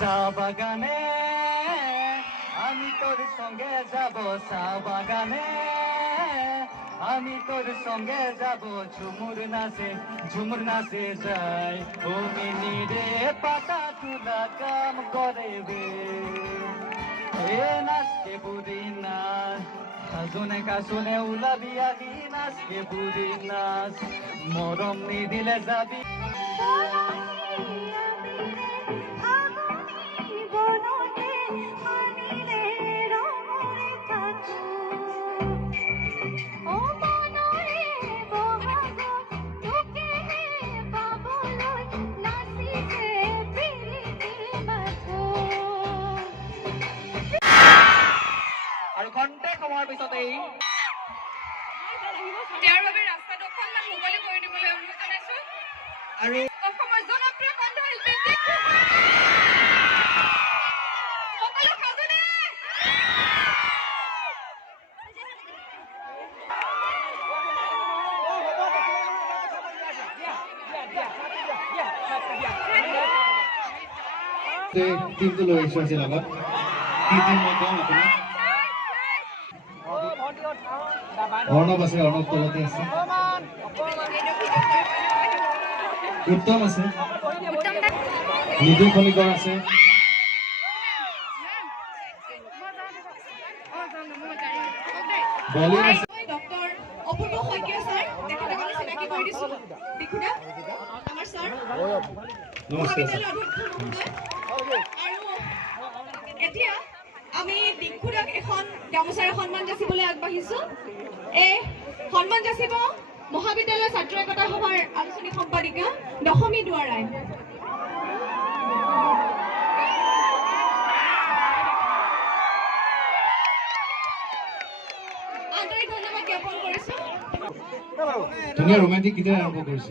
চা বাগানে আমি তোর সঙ্গে যাব, চা বাগানে আমি তোর সঙ্গে যাব, ঝুমুর নাচে যাই ও মিনি রে পাতা তুলা কাম করে বে এ নাচকে বুড়ি নাচ সাজনে কাজনে ওলাবি আহি নাচকে বুড়ি নাচ মরম নিদিলে যাবি আৰু ঘণ্টা সময়ৰ পিছতেই তেওঁৰ বাবে ৰাস্তাটো অকণমান মুকলি কৰি দিবলৈ অনুৰোধ জনাইছো। আৰু অসমৰ জনপ্ৰিয় কণ্ঠশিল্পী সকলো সাজুনে টিমটো লৈ আহিছো আজি লগত কি টিম মই কম আপোনাক অৰ্ণৱ আছে অৰ্ণৱ তলতে আছে উত্তম আছে নিধু খনিকৰ আছে বলিন আছে ডক্টৰ অপূৰ্ব শইকীয়া ছাৰ তেখেতক আমি চিনাকি কৰি দিছো বিখুদা আমাৰ ছাৰ নমস্কাৰ ছাৰ আৰু এতিয়া আমি বিখুদাক এখন গামোচাৰে সন্মান যাচিবলৈ আগবাঢ়িছো এই সন্মান যাচিব মহাবিদ্যালয় ছাত্ৰ একতা সভাৰ আলোচনী সম্পাদিকা দশমী দুৱাৰাই আন্তৰিক ধন্যবাদ জ্ঞাপন কৰিছো ধুনীয়া ৰোমান্টিক গীতে আৰম্ভ কৰিছে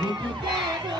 누구보다도